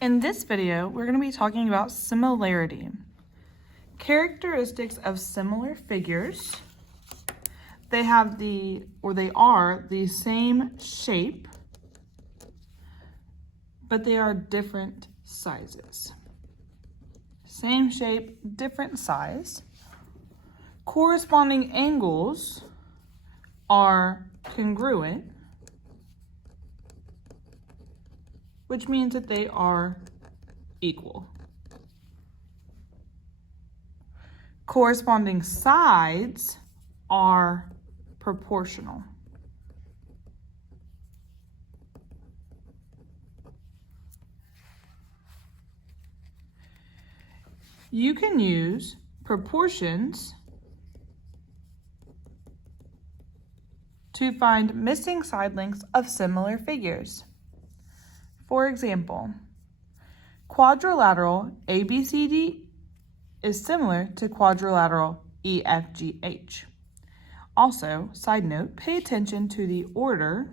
In this video, we're going to be talking about similarity. Characteristics of similar figures. They are the same shape, but they are different sizes. Same shape, different size. Corresponding angles are congruent, which means that they are equal. Corresponding sides are proportional. You can use proportions to find missing side lengths of similar figures. For example, quadrilateral ABCD is similar to quadrilateral EFGH. Also, side note, pay attention to the order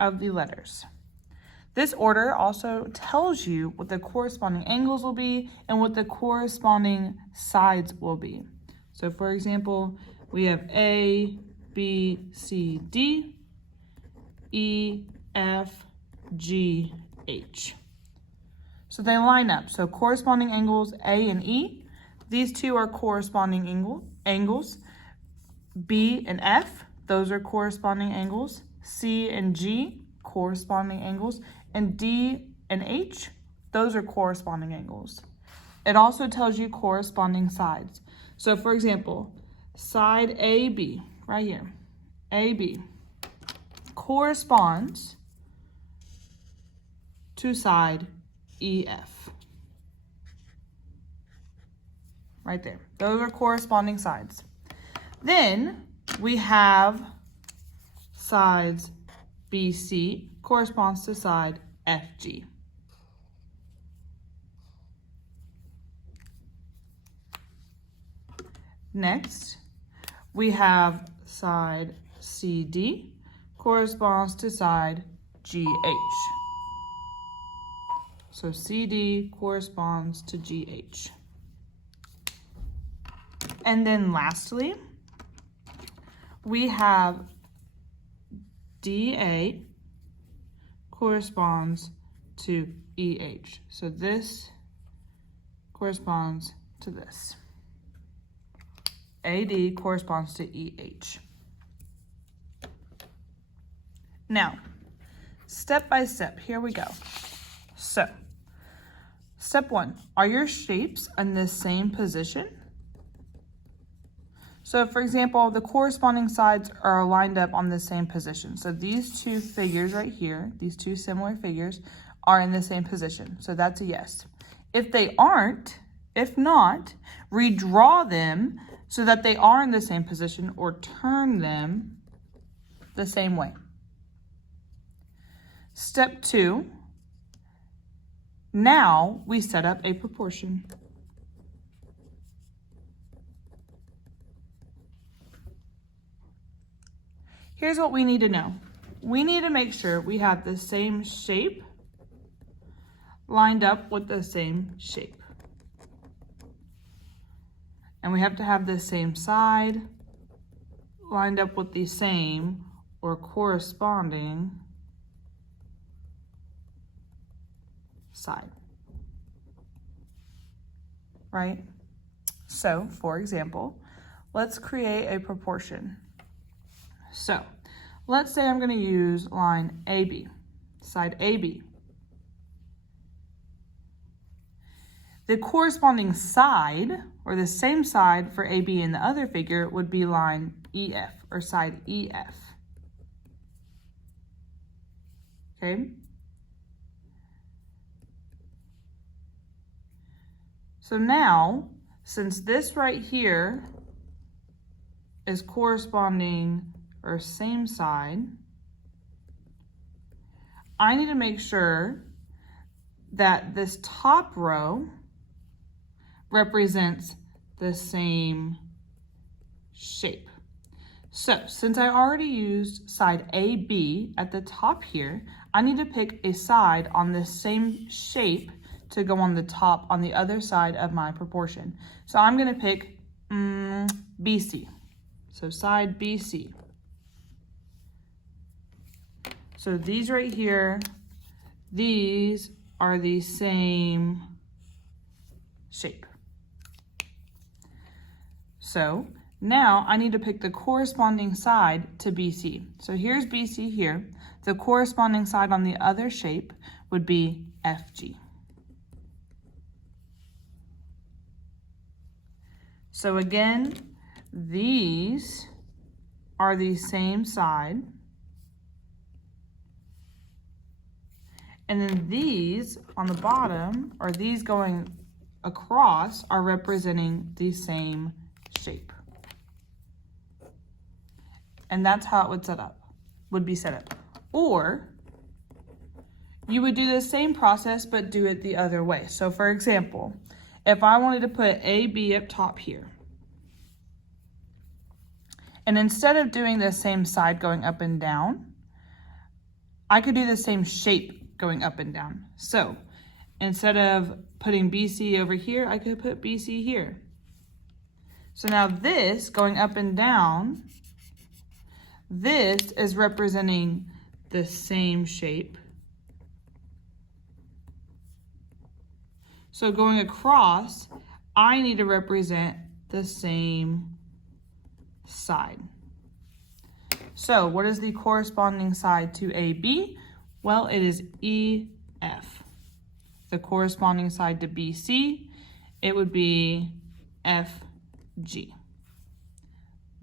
of the letters. This order also tells you what the corresponding angles will be and what the corresponding sides will be. So for example, we have A, B, C, D, E, F, G, H. So they line up. So corresponding angles A and E, these two are corresponding angles. B and F, those are corresponding angles. C and G, corresponding angles. And D and H, those are corresponding angles. It also tells you corresponding sides. So for example, side AB, right here, AB, corresponds to side EF. Right there. Those are corresponding sides. Then we have sides BC corresponds to side FG. Next, we have side CD corresponds to side GH. So CD corresponds to GH. And then lastly, we have DA corresponds to EH. So this corresponds to this. AD corresponds to EH. Now, step by step, here we go. So, step 1, are your shapes in the same position? So for example, the corresponding sides are lined up on the same position. So these two figures right here, these two similar figures, are in the same position. So that's a yes. If they aren't, if not, redraw them so that they are in the same position or turn them the same way. Step 2, now we set up a proportion. Here's what we need to know. We need to make sure we have the same shape lined up with the same shape. And we have to have the same side lined up with the same or corresponding side. Right? So, for example, let's create a proportion. So, let's say I'm going to use line AB, side AB. The corresponding side, or the same side for AB in the other figure, would be line EF, or side EF. Okay? So now, since this right here is corresponding or same side, I need to make sure that this top row represents the same shape. So since I already used side AB at the top here, I need to pick a side on this same shape to go on the top on the other side of my proportion. So I'm going to pick BC. So side BC. So these right here, these are the same shape. So now I need to pick the corresponding side to BC. So here's BC here. The corresponding side on the other shape would be FG. So again, these are the same side. And then these on the bottom, or these going across, are representing the same shape. And that's how it would be set up. Or you would do the same process, but do it the other way. So for example, if I wanted to put AB up top here, and instead of doing the same side going up and down, I could do the same shape going up and down. So instead of putting BC over here, I could put BC here. So now this going up and down, this is representing the same shape. So going across, I need to represent the same side. So what is the corresponding side to AB? Well, it is EF. The corresponding side to BC, it would be FG.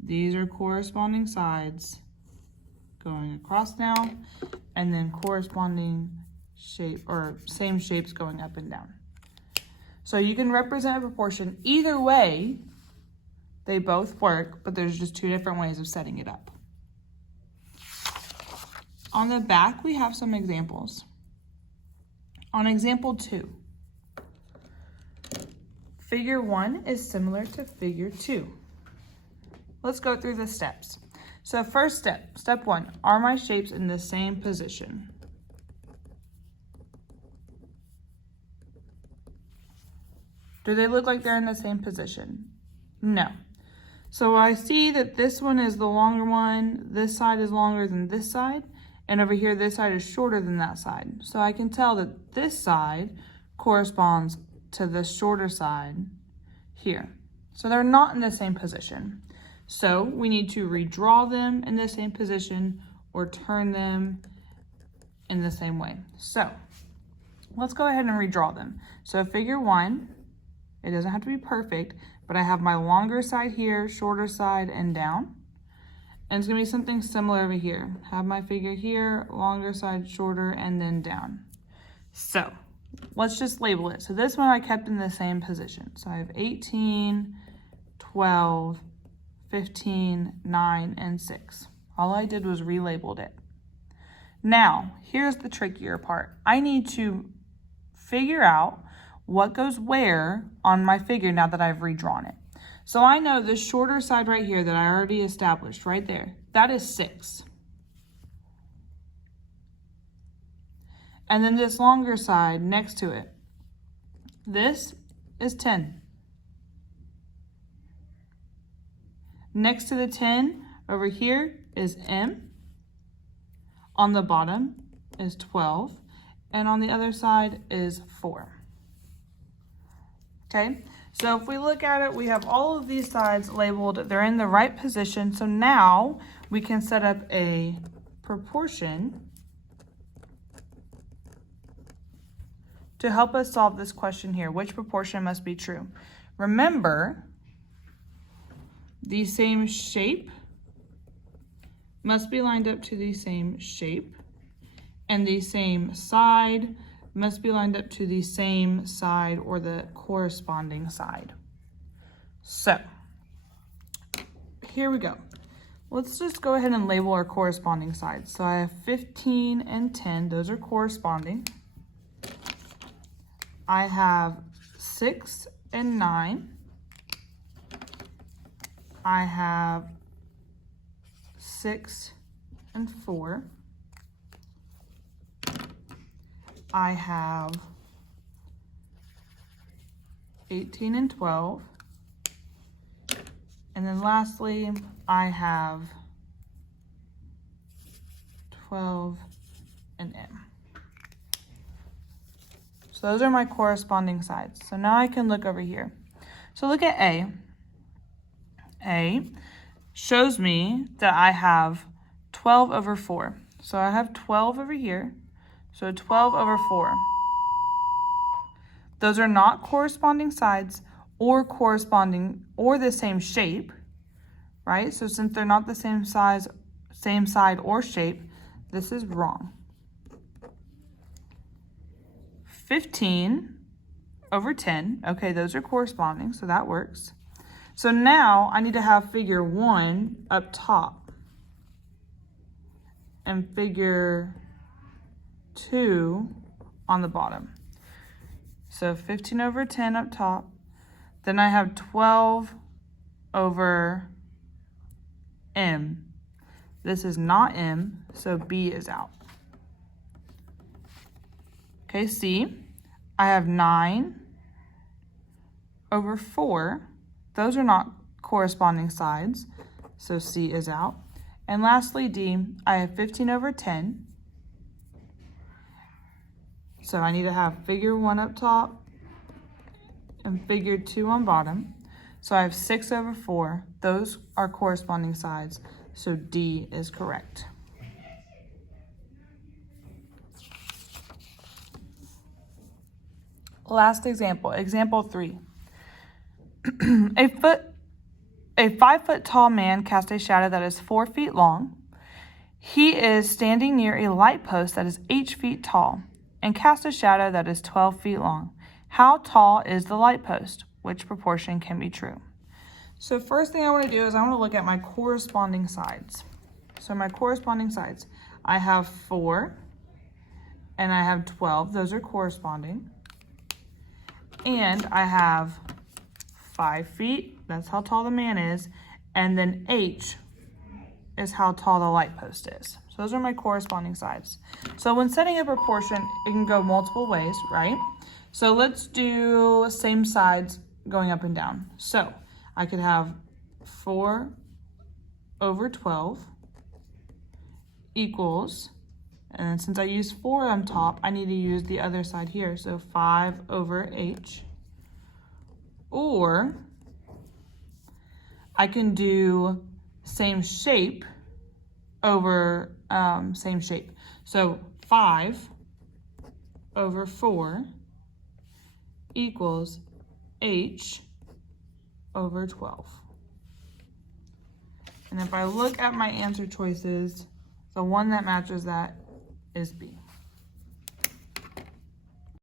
These are corresponding sides going across now, and then corresponding shape or same shapes going up and down. So you can represent a proportion either way. They both work, but there's just two different ways of setting it up. On the back, we have some examples. On example 2, figure 1 is similar to figure 2. Let's go through the steps. So first step 1, are my shapes in the same position? Do they look like they're in the same position? No. So I see that this one is the longer one, this side is longer than this side, and over here this side is shorter than that side. So I can tell that this side corresponds to the shorter side here. So they're not in the same position. So we need to redraw them in the same position or turn them in the same way. So let's go ahead and redraw them. So figure 1, it doesn't have to be perfect, but I have my longer side here, shorter side, and down. And it's gonna be something similar over here. Have my figure here, longer side, shorter, and then down. So let's just label it. So this one I kept in the same position. So I have 18, 12, 15, 9, and 6. All I did was relabeled it. Now, here's the trickier part. I need to figure out what goes where on my figure now that I've redrawn it. So I know the shorter side right here that I already established right there, that is 6. And then this longer side next to it, this is 10. Next to the 10 over here is M. On the bottom is 12. And on the other side is 4. Okay, so if we look at it, we have all of these sides labeled. They're in the right position. So now we can set up a proportion to help us solve this question here. Which proportion must be true? Remember, the same shape must be lined up to the same shape, and the same side must be lined up to the same side or the corresponding side. So here we go. Let's just go ahead and label our corresponding sides. So I have 15 and 10, those are corresponding. I have 6 and 9. I have 6 and 4. I have 18 and 12. And then lastly, I have 12 and M. So those are my corresponding sides. So now I can look over here. So look at A. A shows me that I have 12 over 4. So I have 12 over here. So 12 over 4. Those are not corresponding sides or corresponding or the same shape, right? So since they're not the same size, same side or shape, this is wrong. 15 over 10. Okay, those are corresponding, so that works. So now I need to have figure 1 up top and figure 2 on the bottom. So 15 over 10 up top. Then I have 12 over M. This is not M, so B is out. Okay, C. I have 9 over 4. Those are not corresponding sides, so C is out. And lastly, D. I have 15 over 10. So I need to have figure 1 up top and figure 2 on bottom. So I have 6 over 4. Those are corresponding sides, so D is correct. Last example, example 3. A 5 foot tall man cast a shadow that is 4 feet long. He is standing near a light post that is 8 feet tall and cast a shadow that is 12 feet long. How tall is the light post? Which proportion can be true? So first thing I want to do is I want to look at my corresponding sides. So my corresponding sides, I have 4 and I have 12. Those are corresponding. And I have 5 feet. That's how tall the man is. And then H is how tall the light post is. So those are my corresponding sides. So when setting a proportion, it can go multiple ways, right? So let's do same sides going up and down. So I could have 4 over 12 equals, and then since I use 4 on top, I need to use the other side here. So 5 over H. Or I can do same shape over same shape. So 5 over 4 equals H over 12. And if I look at my answer choices, the one that matches that is B.